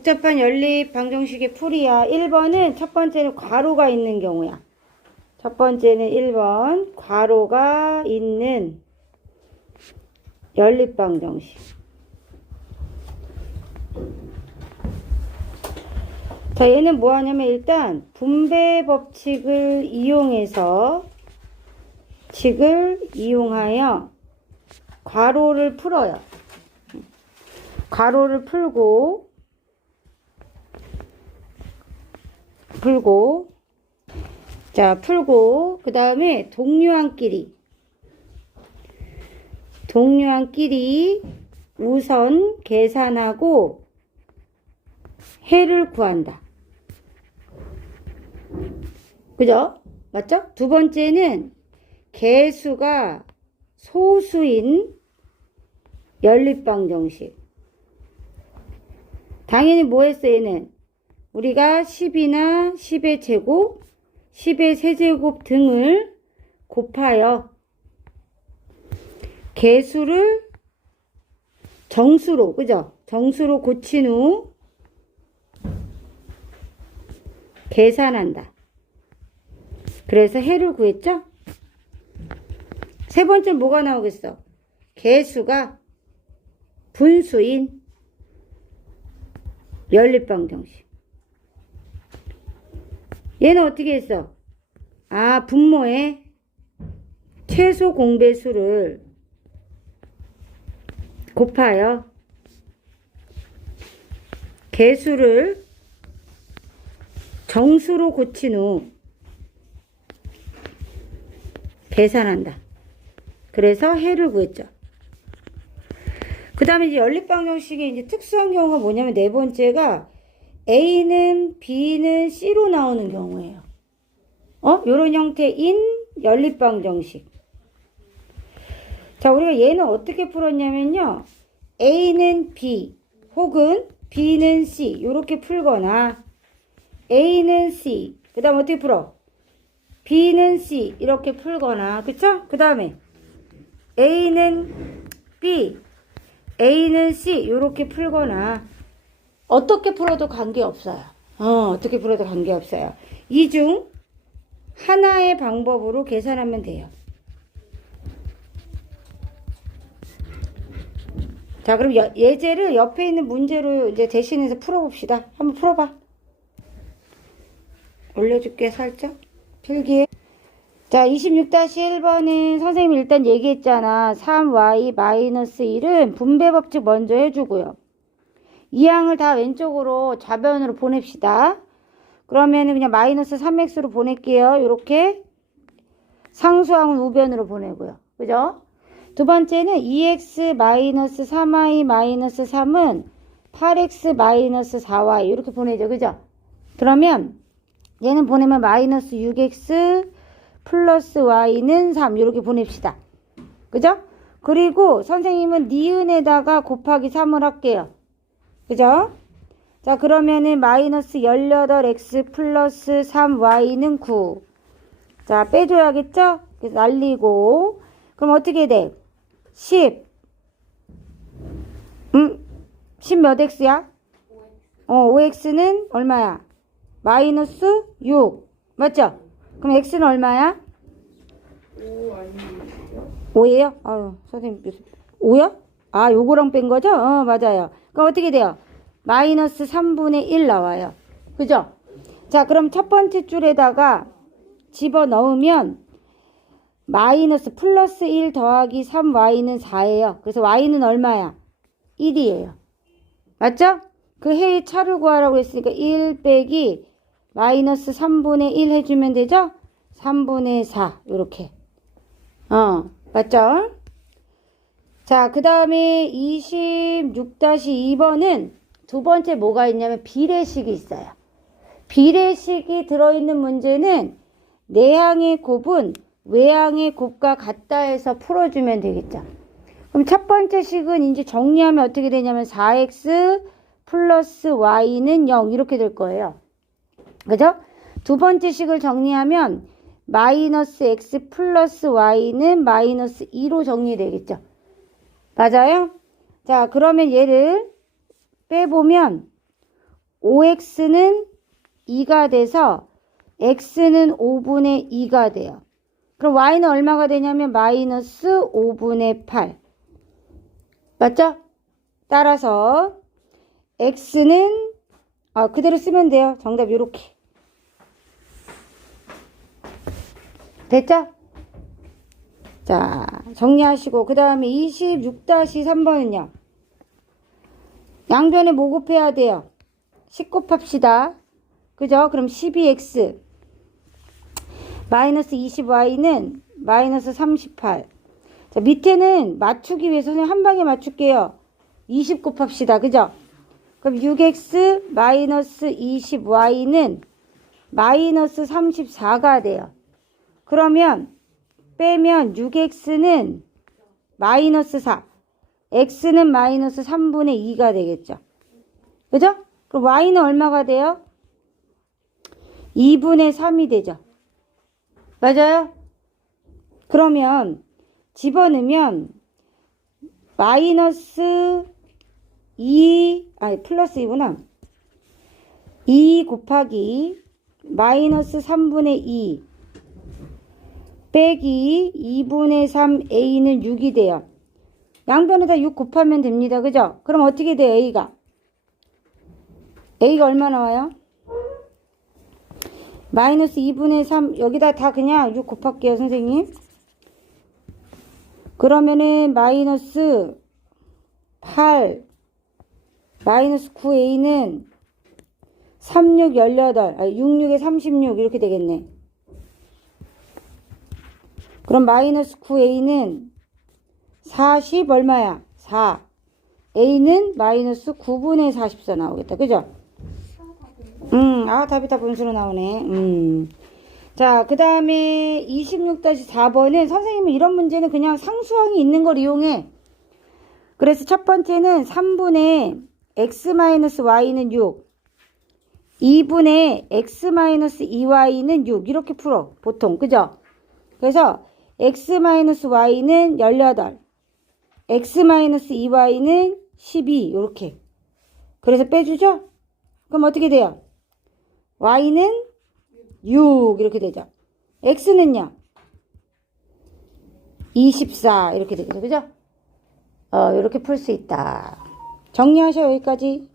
복잡한 연립 방정식의 풀이야. 1번은 첫 번째는 괄호가 있는 경우야. 첫 번째는 1번 괄호가 있는 연립 방정식. 자, 얘는 뭐 하냐면 일단 분배 법칙을 이용해서 칙을 이용하여 괄호를 풀어요. 괄호를 풀고 풀고 자 풀고 그 다음에 동료한끼리 동료한끼리 우선 계산하고 해를 구한다. 그죠? 맞죠? 두 번째는 개수가 소수인 연립방 정식. 당연히 뭐 했어, 얘는? 우리가 10이나 10의 제곱, 10의 세제곱 등을 곱하여 개수를 정수로, 그죠? 정수로 고친 후 계산한다. 그래서 해를 구했죠? 세 번째 뭐가 나오겠어? 개수가 분수인 연립방정식. 얘는 어떻게 했어? 아, 분모의 최소 공배수를 곱하여 개수를 정수로 고친 후 계산한다. 그래서 해를 구했죠. 그 다음에 이제 연립방정식의 이제 특수한 경우가 뭐냐면 네 번째가 A는 B는 C로 나오는 경우예요. 어? 요런 형태인 연립방 정식. 자, 우리가 얘는 어떻게 풀었냐면요. A는 B 혹은 B는 C 요렇게 풀거나 A는 C 그 다음 어떻게 풀어? B는 C 이렇게 풀거나 그쵸? 그 다음에 A는 B A는 C 이렇게 풀거나 어떻게 풀어도 관계없어요. 어, 어떻게 풀어도 관계없어요. 이 중 하나의 방법으로 계산하면 돼요. 자, 그럼 여- 예제를 옆에 있는 문제로 이제 대신해서 풀어봅시다. 한번 풀어봐. 올려줄게, 살짝. 필기에. 자, 26-1번은 선생님이 일단 얘기했잖아. 3y-1은 분배 법칙 먼저 해주고요. 이 항을 다 왼쪽으로 좌변으로 보냅시다. 그러면 은 그냥 마이너스 3x로 보낼게요. 요렇게. 상수항은 우변으로 보내고요. 그죠? 두 번째는 2x 마이너스 3y 마이너스 3은 8x 마이너스 4y 이렇게 보내죠. 그죠? 그러면 얘는 보내면 마이너스 6x 플러스 y는 3 이렇게 보냅시다. 그죠? 그리고 선생님은 니은에다가 곱하기 3을 할게요. 그죠? 자 그러면은 마이너스 18x 플러스 3y는 9. 자 빼줘야겠죠? 그래서 날리고 그럼 어떻게 돼? 10 음? 10 몇 x야? 어 5x는 얼마야? 마이너스 6 맞죠? 그럼 x는 얼마야? 5예요? 아유 선생님 5야? 아 요거랑 뺀 거죠? 어 맞아요 그럼 어떻게 돼요? 마이너스 3분의 1 나와요 그죠? 자 그럼 첫 번째 줄에다가 집어넣으면 마이너스 플러스 1 더하기 3y는 4예요 그래서 y는 얼마야? 1이에요 맞죠? 그 해의 차를 구하라고 했으니까 1 빼기 마이너스 3분의 1 해주면 되죠? 3분의 4 이렇게 어 맞죠? 자 그 다음에 26-2번은 두 번째 뭐가 있냐면 비례식이 있어요 비례식이 들어있는 문제는 내항의 곱은 외항의 곱과 같다 해서 풀어주면 되겠죠 그럼 첫 번째 식은 이제 정리하면 어떻게 되냐면 4x 플러스 y는 0 이렇게 될 거예요 그죠? 두 번째 식을 정리하면 마이너스 x 플러스 y는 마이너스 2로 정리되겠죠. 맞아요? 자, 그러면 얘를 빼보면 5x는 2가 돼서 x는 5분의 2가 돼요. 그럼 y는 얼마가 되냐면 마이너스 5분의 8. 맞죠? 따라서 x는 아, 그대로 쓰면 돼요. 정답 요렇게. 됐죠? 자, 정리하시고 그 다음에 26-3번은요. 양변에 뭐 곱해야 돼요? 10 곱합시다. 그죠? 그럼 12x 마이너스 20y는 마이너스 38. 자, 밑에는 맞추기 위해서 선생님 한 방에 맞출게요. 20 곱합시다. 그죠? 그럼 6x 마이너스 20y는 마이너스 34가 돼요. 그러면 빼면 6x는 마이너스 4, x는 마이너스 3분의 2가 되겠죠. 그죠? 그럼 y는 얼마가 돼요? 2분의 3이 되죠. 맞아요? 그러면 집어넣으면 마이너스 2, 아니 플러스 2구나. 2 곱하기 마이너스 3분의 2 빼기 2분의 3 a는 6이 돼요. 양변에다 6 곱하면 됩니다. 그죠? 그럼 어떻게 돼요? a가? a가 얼마 나와요? 마이너스 2분의 3 여기다 다 그냥 6 곱할게요. 선생님. 그러면은 마이너스 8 마이너스 9a는 36, 18, 아, 66에 36 이렇게 되겠네. 그럼 마이너스 9a는 40 얼마야? 4. a는 마이너스 9분의 44 나오겠다. 그죠? 음, 아, 답이 다 분수로 나오네. 음. 자, 그 다음에 26-4번은 선생님은 이런 문제는 그냥 상수항이 있는 걸 이용해. 그래서 첫 번째는 3분의 x-y는 6. 2분의 x-2y는 6. 이렇게 풀어. 보통. 그죠? 그래서 x-y는 18. x-2y는 12. 이렇게. 그래서 빼주죠? 그럼 어떻게 돼요? y는 6 이렇게 되죠. x는요? 24 이렇게 되죠. 그죠? 어, 이렇게 풀 수 있다. 정리하셔 여기까지.